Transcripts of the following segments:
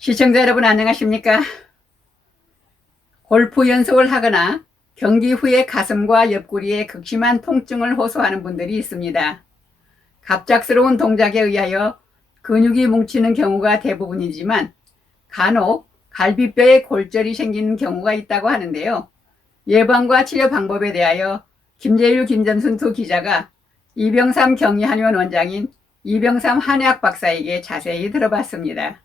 시청자 여러분 안녕하십니까? 골프 연습을 하거나 경기 후에 가슴과 옆구리에 극심한 통증을 호소하는 분들이 있습니다. 갑작스러운 동작에 의하여 근육이 뭉치는 경우가 대부분이지만 간혹 갈비뼈에 골절이 생기는 경우가 있다고 하는데요. 예방과 치료 방법에 대하여 김재율 김전순 두 기자가 이병삼 경희한의원 원장인 이병삼 한의학 박사에게 자세히 들어봤습니다.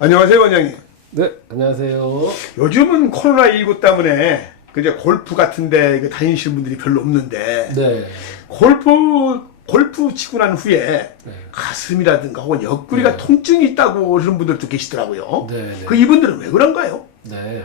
안녕하세요 원장님. 네, 안녕하세요. 요즘은 코로나19 때문에 그제 골프 같은데 그 다니시는 분들이 별로 없는데 네. 골프 골프 치고 난 후에 네. 가슴이라든가 혹은 옆구리가 통증이 있다고 그러는 분들도 계시더라고요. 네, 네. 그 이분들은 왜 그런가요? 네.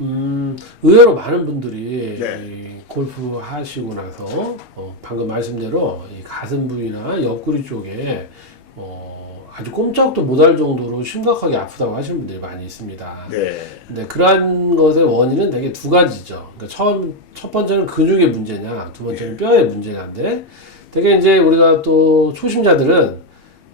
음, 의외로 많은 분들이 네. 이 골프 하시고 나서 어, 방금 말씀대로 이 가슴 부위나 옆구리 쪽에 어, 아주 꼼짝도 못할 정도로 심각하게 아프다고 하시는 분들이 많이 있습니다. 네. 근데 그러한 것의 원인은 되게 두 가지죠. 그러니까 처음 첫 번째는 근육의 문제냐, 두 번째는 뼈의 문제냐인데 되게 이제 우리가 또 초심자들은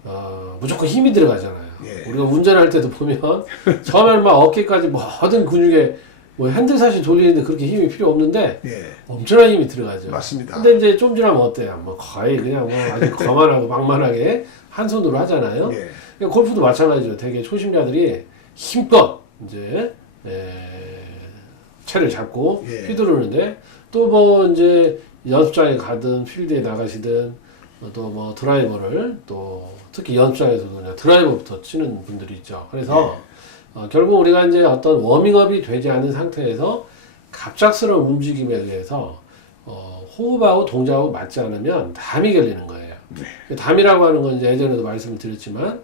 어, 무조건 힘이 들어가잖아요. 예. 우리가 운전할 때도 보면 처음에는 막 어깨까지 모든 근육에 뭐 핸들샷이 돌리는데 그렇게 힘이 필요 없는데 예. 엄청난 힘이 들어가죠. 맞습니다. 근데 이제 좀 지나면 어때요? 뭐 거의 그냥 뭐 아주 거만하고 막만하게 한 손으로 하잖아요. 예. 그러니까 골프도 마찬가지죠. 되게 초심자들이 힘껏 이제 에, 채를 잡고 예. 휘두르는데 또 뭐 이제 연습장에 가든 필드에 나가시든 또 뭐 드라이버를 또 특히 연습장에서도 그냥 드라이버부터 치는 분들이 있죠. 그래서 어, 결국 우리가 이제 어떤 워밍업이 되지 않은 상태에서 갑작스러운 움직임에 의해서 어, 호흡하고 동작하고 맞지 않으면 담이 걸리는 거예요. 그 담이라고 하는 건 이제 예전에도 말씀을 드렸지만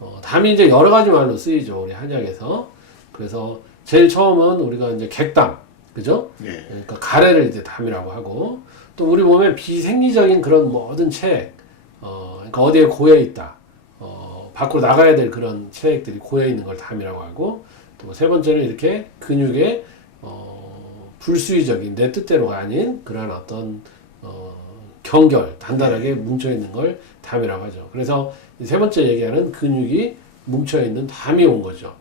어, 담이 이제 여러 가지 말로 쓰이죠 우리 한약에서 그래서 제일 처음은 우리가 이제 객담 그죠? 예. 그러니까 가래를 이제 담이라고 하고 또 우리 몸에 비생리적인 그런 모든 체액 어, 그러니까 어디에 고여 있다 어, 밖으로 나가야 될 그런 체액들이 고여 있는 걸 담이라고 하고 또 세 번째는 이렇게 근육에 어, 불수의적인 내 뜻대로가 아닌 그러한 어떤 어, 경결 단단하게 뭉쳐 있는 걸 담이라고 하죠. 그래서 이세 번째 얘기하는 근육이 뭉쳐 있는 담이 온 거죠.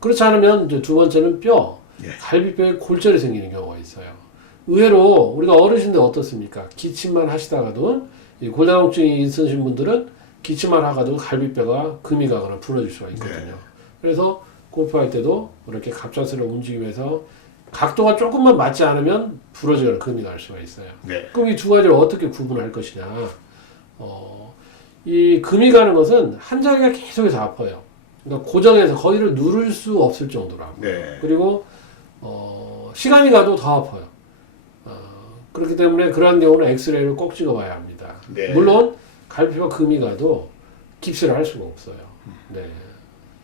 그렇지 않으면 이제 두 번째는 뼈, 예. 갈비뼈에 골절이 생기는 경우가 있어요. 의외로 우리가 어르신들 어떻습니까? 기침만 하시다가도 이 골다공증이 있으신 분들은 기침만 하가도 갈비뼈가 금이 가거나 부러질 수가 있거든요. 네. 그래서 골프할 때도 이렇게 갑작스러운 움직임에서 각도가 조금만 맞지 않으면 부러지거나 금이 갈 수가 있어요. 네. 그럼 이 두 가지를 어떻게 구분할 것이냐? 어, 이 금이 가는 것은 한 자리가 계속해서 아파요. 그러니까 고정해서 거기를 누를 수 없을 정도로 아파요. 네. 그리고 어, 시간이 가도 더 아파요. 어, 그렇기 때문에 그러한 경우는 엑스레이를 꼭 찍어봐야 합니다. 네. 물론 갈피와 금이 가도 깁스를 할 수가 없어요. 네.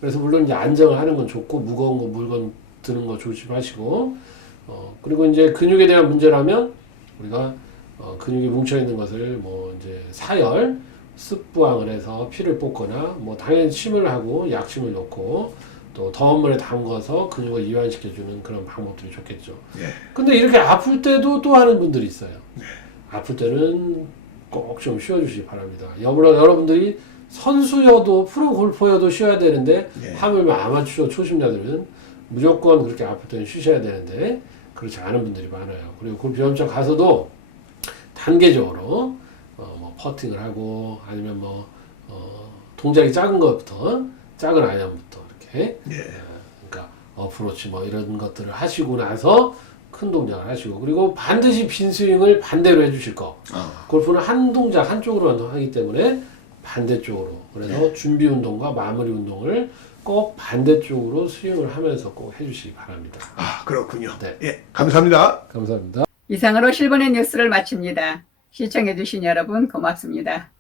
그래서 물론 이제 안정을 하는 건 좋고 무거운 거 물건 드는 거 조심하시고 어, 그리고 이제 근육에 대한 문제라면 우리가 어, 근육이 뭉쳐 있는 것을 뭐 이제 사열 습부항을 해서 피를 뽑거나 뭐 당연히 침을 하고 약침을 넣고 또 더운 물에 담궈서 근육을 이완시켜주는 그런 방법들이 좋겠죠. 예. 근데 이렇게 아플 때도 또 하는 분들이 있어요. 아플 때는 꼭 좀 쉬어주시기 바랍니다. 여러, 여러분들이 선수여도 프로 골퍼여도 쉬어야 되는데 네. 하물며 아마추어 초심자들은 무조건 그렇게 아플 때는 쉬셔야 되는데 그렇지 않은 분들이 많아요. 그리고 골프 연습장 가서도 단계적으로 어, 뭐 퍼팅을 하고 아니면 뭐 어, 동작이 작은 것부터 작은 아이언부터 이렇게 예. 그러니까 어프로치 뭐 이런 것들을 하시고 나서 큰 동작을 하시고 그리고 반드시 빈 스윙을 반대로 해주실 거. 아. 골프는 한 동작 한쪽으로만 하기 때문에 반대쪽으로 그래서 네. 준비 운동과 마무리 운동을 꼭 반대쪽으로 스윙을 하면서 꼭 해주시기 바랍니다. 아 그렇군요. 네. 예. 감사합니다. 감사합니다. 이상으로 실버의 뉴스를 마칩니다. 시청해주신 여러분 고맙습니다.